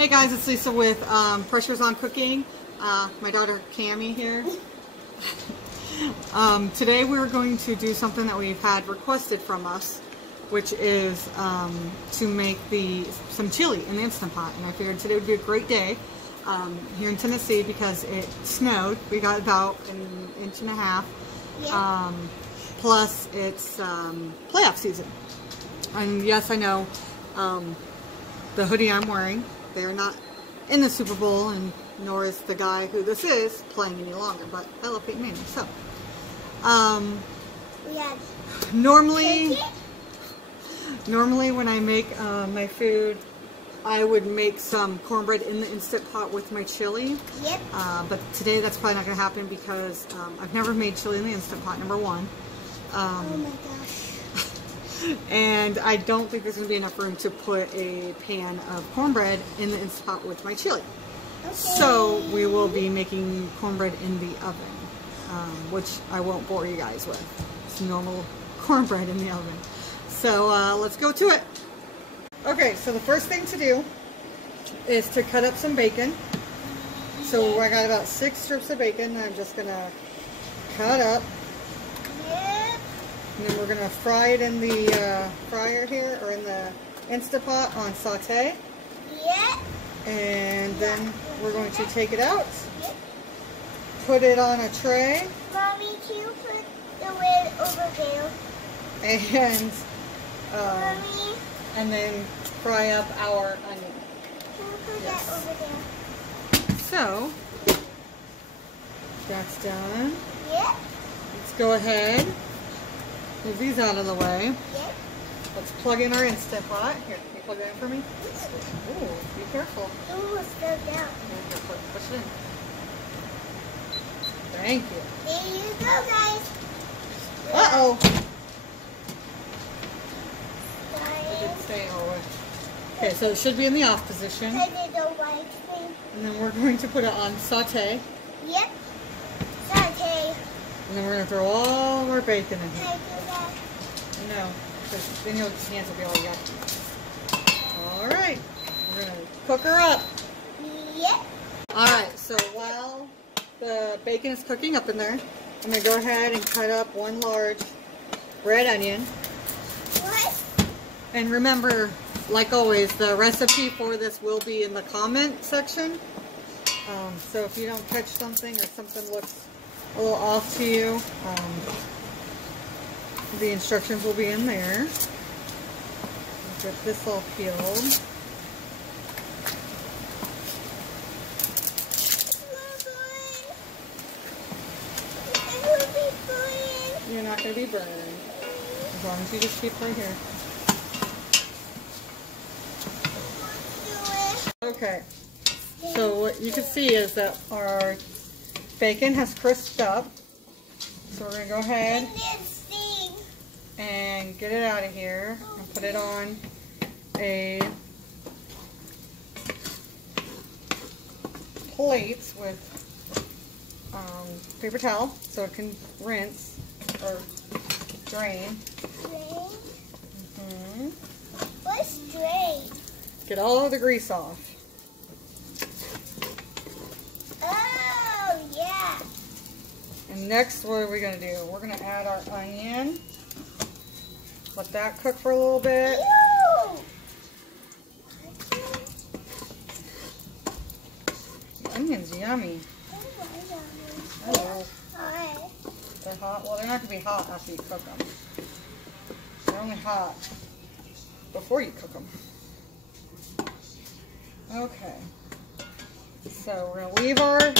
Hey guys, it's Lisa with Pressures on Cooking. My daughter Cammie here. Today we're going to do something that we've had requested from us, which is to make some chili in the Instant Pot. And I figured today would be a great day here in Tennessee because it snowed. We got about an inch and a half. Yeah. Plus it's playoff season. And yes, I know the hoodie I'm wearing, they are not in the Super Bowl, and nor is the guy who this is playing any longer, but I love Peyton Manning. So, normally when I make my food, I would make some cornbread in the Instant Pot with my chili. Yep. But today that's probably not going to happen because I've never made chili in the Instant Pot, number one. Oh my gosh. And I don't think there's going to be enough room to put a pan of cornbread in the Instant Pot with my chili. Okay. So we will be making cornbread in the oven, which I won't bore you guys with. It's normal cornbread in the oven. So let's go to it. Okay, so the first thing to do is to cut up some bacon. So I got about 6 strips of bacon that I'm just going to cut up. And then we're going to fry it in the fryer here, or in the Instant Pot on saute. Yeah. And then we're going to take it out, put it on a tray. Mommy, can you put the lid over there? And, Mommy? And then fry up our onion. Can you put that over there? So, that's done. Yeah. Let's go ahead. Move these out of the way. Yep. Let's plug in our Instant Pot. Here, can you plug that in for me? Ooh, be careful. Ooh, it's still down. Here, push it in. Thank you. There you go, guys. Uh-oh. Sorry. It did stay all the way. Okay, so it should be in the off position. I did the white thing. And then we're going to put it on saute. Yep. Saute. And then we're going to throw all of our bacon in Can here. I do that? No, because then your hands will be all yucky. Alright, we're going to cook her up. Yep. Alright, so while the bacon is cooking up in there, I'm going to go ahead and cut up 1 large red onion. What? And remember, like always, the recipe for this will be in the comment section. So if you don't catch something or something looks a little off to you, the instructions will be in there. Get this all peeled. You're not going to be burned. As long as you just keep right here. Okay. So what you can see is that our bacon has crisped up. So we're going to go ahead and get it out of here and put it on a plate with paper towel so it can rinse or drain. Drain? What's drain? Get all of the grease off. Oh, yeah. And next, what are we going to do? We're going to add our onion. Let that cook for a little bit. Ew. The onion's yummy. Oh. They're hot? Well, they're not going to be hot after you cook them. They're only hot before you cook them. Okay. So we're going to leave our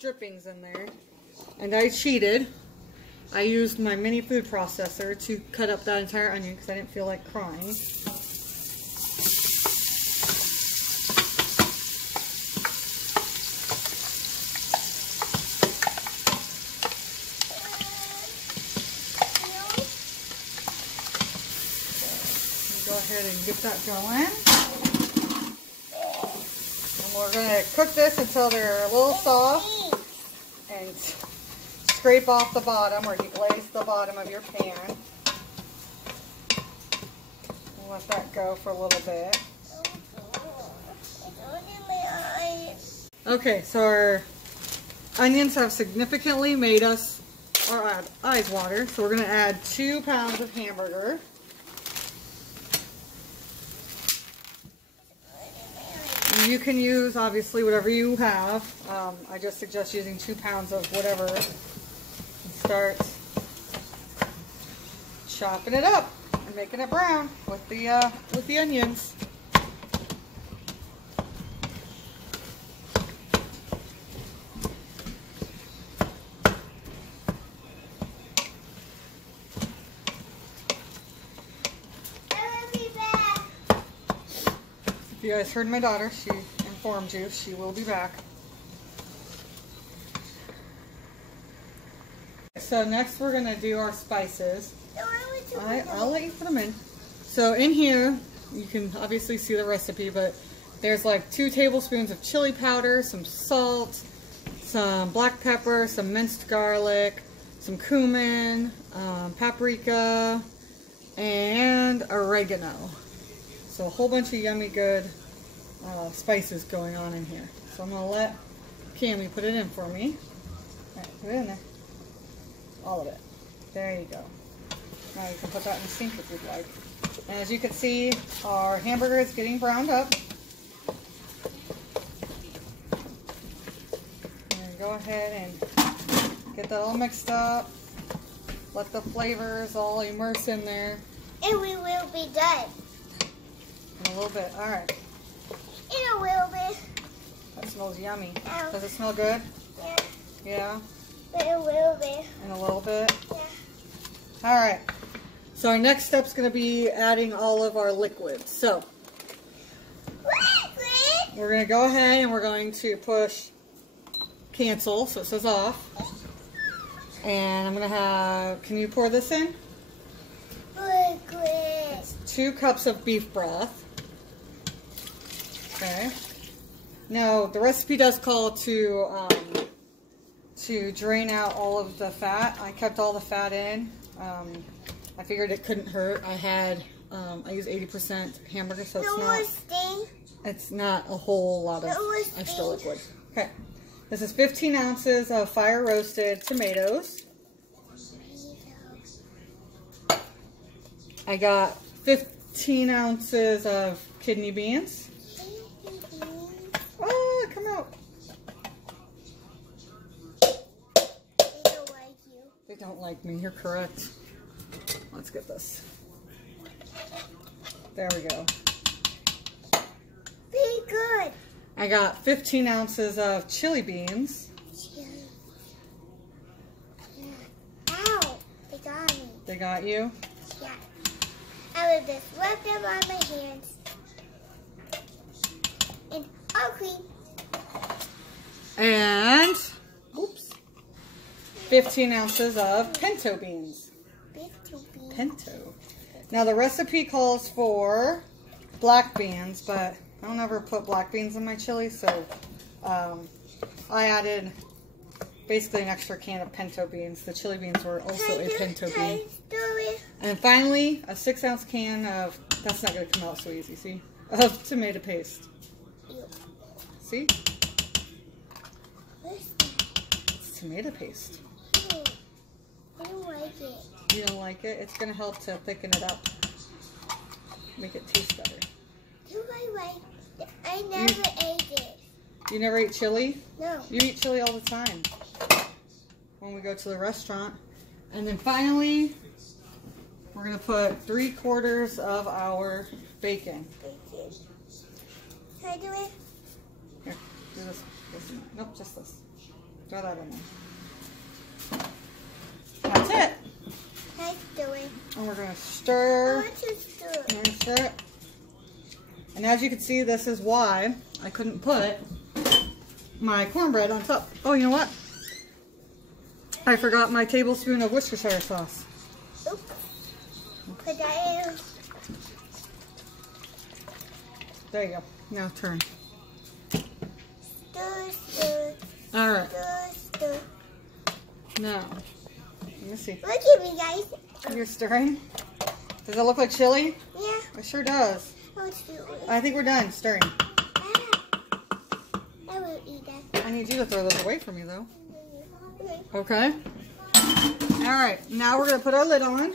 drippings in there. And I cheated. I used my mini food processor to cut up that entire onion because I didn't feel like crying. Go ahead and get that going. And we're going to cook this until they're a little soft and scrape off the bottom or deglaze the bottom of your pan. Let that go for a little bit. Okay, so our onions have significantly made us our eyes water. So we're going to add 2 pounds of hamburger. You can use, obviously, whatever you have. I just suggest using 2 pounds of whatever. And start chopping it up and making it brown with the onions. If you guys heard my daughter, she informed you she will be back. So next we're going to do our spices. I'll let you put them in. So in here, you can obviously see the recipe, but there's like 2 tablespoons of chili powder, some salt, some black pepper, some minced garlic, some cumin, paprika, and oregano. So a whole bunch of yummy good spices going on in here. So I'm going to let Cami put it in for me. All right, put it in there. All of it. There you go. Now you can put that in the sink if you'd like. And as you can see, our hamburger is getting browned up. And go ahead and get that all mixed up. Let the flavors all immerse in there. And we will be done. In a little bit. All right. In a little bit. That smells yummy. Ow. Does it smell good? Yeah. Yeah? But a little bit. In a little bit? Yeah. All right. So our next step is going to be adding all of our liquids. So we're going to go ahead and we're going to push cancel, so it says off. And I'm going to have, can you pour this in? Liquid. It's 2 cups of beef broth. Okay. Now the recipe does call to drain out all of the fat. I kept all the fat in. I figured it couldn't hurt. I had I use 80% hamburger, so it's not a whole lot of extra liquid. Okay. This is 15 ounces of fire roasted tomatoes. I got 15 ounces of kidney beans. Oh, come out. They don't like you. They don't like me. You're correct. Let's get this. There we go. Be good. I got 15 ounces of chili beans. Ow. They got me. They got you? Yeah. I will just rub them on my hands. And all clean. And, oops, 15 ounces of pinto beans. Pinto. Now the recipe calls for black beans, but I don't ever put black beans in my chili, so I added basically an extra can of pinto beans. The chili beans were also a pinto bean. And finally, a 6-ounce can of, that's not going to come out so easy, see? Of tomato paste. See? It's tomato paste. I don't like it. You don't like it? It's going to help to thicken it up. Make it taste better. Do I like it? I never ate it. You never ate chili? No. You eat chili all the time when we go to the restaurant. And then finally, we're going to put 3/4 of our bacon. Can I do it? Here, do this. Nope, just this. Throw that in there. That's it. Nice doing. And we're going to stir. I want to stir. I'm going to stir it. And as you can see, this is why I couldn't put my cornbread on top. Oh, you know what? I forgot my tablespoon of Worcestershire sauce. Oops. Put that in. There you go. Now turn. Stir, stir. All right. Stir, stir. Now, let me see. Look at me, guys. You're stirring? Does it look like chili? Yeah. It sure does. Let's do it. I think we're done stirring. I will eat that. need you to throw those away from me, though. Okay. All right, now we're going to put our lid on.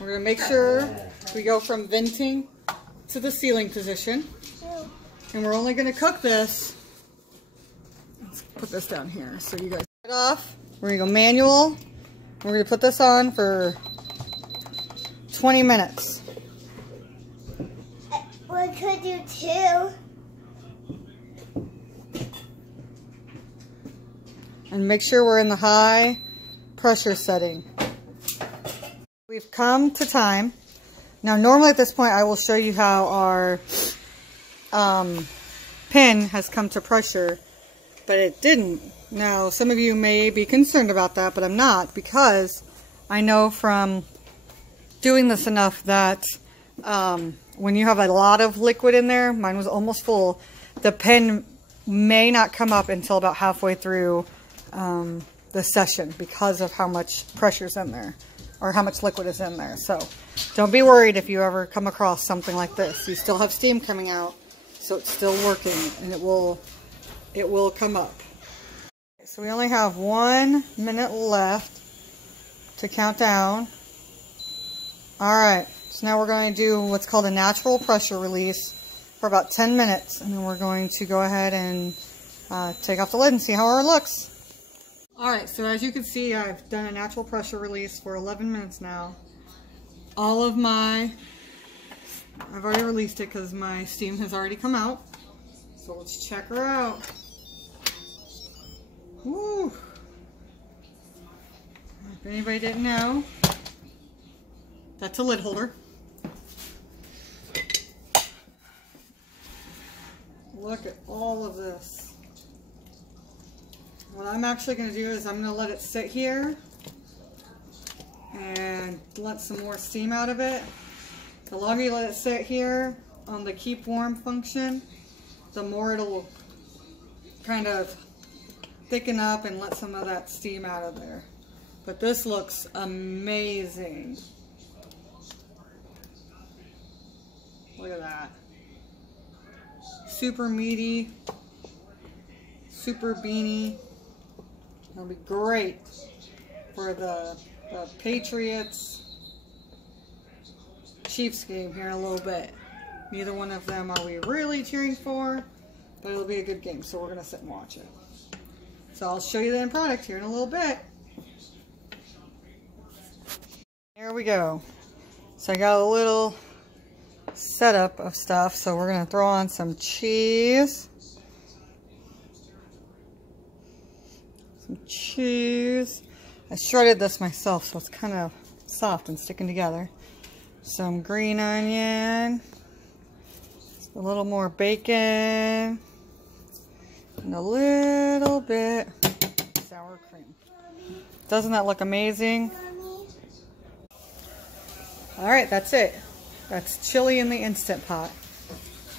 We're going to make sure we go from venting to the sealing position. And we're only going to cook this. Let's put this down here so you guys get it off. We're going to go manual. We're going to put this on for 20 minutes. We could do 2. And make sure we're in the high pressure setting. We've come to time. Now normally at this point I will show you how our pin has come to pressure, but it didn't. Now some of you may be concerned about that, but I'm not, because I know from doing this enough that when you have a lot of liquid in there, mine was almost full, the pin may not come up until about halfway through the session because of how much pressure's in there, or how much liquid is in there. So don't be worried if you ever come across something like this. You still have steam coming out, so it's still working, and it will come up. So we only have 1 minute left to count down. Alright, so now we're going to do what's called a natural pressure release for about 10 minutes, and then we're going to go ahead and take off the lid and see how it looks. Alright, so as you can see, I've done a natural pressure release for 11 minutes now. I've already released it because my steam has already come out. So let's check her out. Woo! If anybody didn't know, that's a lid holder. Look at all of this. What I'm actually going to do is I'm going to let it sit here and let some more steam out of it. The longer you let it sit here on the keep warm function, the more it'll kind of thicken up and let some of that steam out of there. But this looks amazing. Look at that. Super meaty, super beany. It'll be great for the Patriots Chiefs game here in a little bit. Neither one of them are we really cheering for, but it'll be a good game, so we're going to sit and watch it. So I'll show you the end product here in a little bit. Here we go. So I got a little setup of stuff, so we're going to throw on some cheese. I shredded this myself, so it's kind of soft and sticking together. Some green onion, a little more bacon, and a little bit sour cream. Doesn't that look amazing? Alright, that's it. That's chili in the Instant Pot.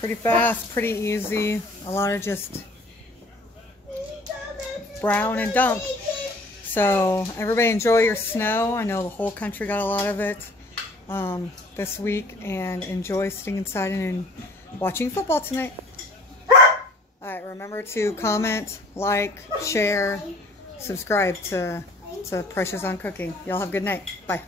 Pretty fast, pretty easy. A lot of just brown and dump. So everybody enjoy your snow. I know the whole country got a lot of it this week, and enjoy sitting inside and watching football tonight. Alright, remember to comment, like, share, subscribe to Precious on Cooking. Y'all have a good night. Bye.